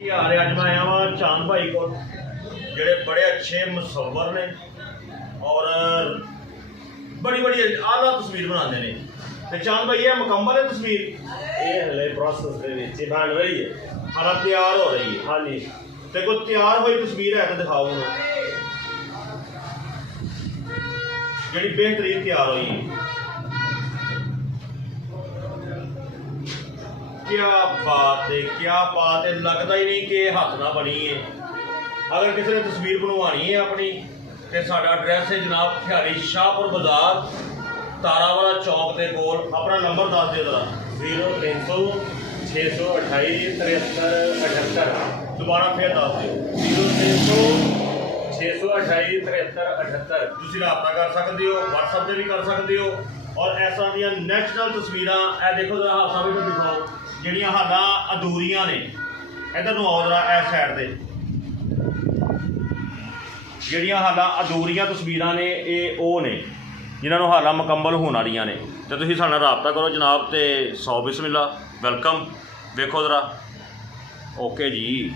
यार अज मैं आया वहाँ चांद भाई को जेड़े बड़े अच्छे मुसव्वर ने और बड़ी बड़ी आला तस्वीर बनाते हैं। तो चांद भाई ये मुकम्मल है तस्वीर? ये हले प्रोसेस दे विच बन रही है, हालां तैयार हो रही है। हाँ जी। तो कोई तैयार हुई तस्वीर है तो दिखाओ मुझे, जेड़ी बेहतरीन तैयार हुई है। क्या बात है, क्या बात है, लगता ही नहीं कि हाथ ना बनी है। अगर किसी ने तस्वीर बनवानी है अपनी तो साडा एड्रैस है जनाब खियाली शाहपुर बाजार तारावाला चौक के कोल। अपना नंबर दस दे जरा। 0300 628 73 78। दोबारा फिर दस दो। 0300 628 73 78। तुसीं राबता कर सकते हो, WhatsApp से भी कर सकते हो। और इस तरह दी नैचुरल तस्वीरां ए देखो जरा हासा भी दिखाओ ਜਿਹੜੀਆਂ ਹਾਲਾਂ ਅਧੂਰੀਆਂ ਨੇ। इधर ਨੂੰ ਆਓ जरा इस साइड ਤੇ ਜਿਹੜੀਆਂ ਹਾਲਾਂ ਅਧੂਰੀਆਂ ਤਸਵੀਰਾਂ ਨੇ ਇਹ ਉਹ ਨੇ ਜਿਨ੍ਹਾਂ ਨੂੰ ਹਾਲਾਂ ਮੁਕੰਮਲ ਹੋਣ ਵਾਲੀਆਂ ਨੇ। ਤੇ ਤੁਸੀਂ ਸਾਡੇ ਨਾਲ ਰਾਬਤਾ ਕਰੋ ਜਨਾਬ ਤੇ 100 ਬਿਸਮਿਲ੍ਲਾ ਵੈਲਕਮ। ਵੇਖੋ ਜਰਾ ਓਕੇ ਜੀ।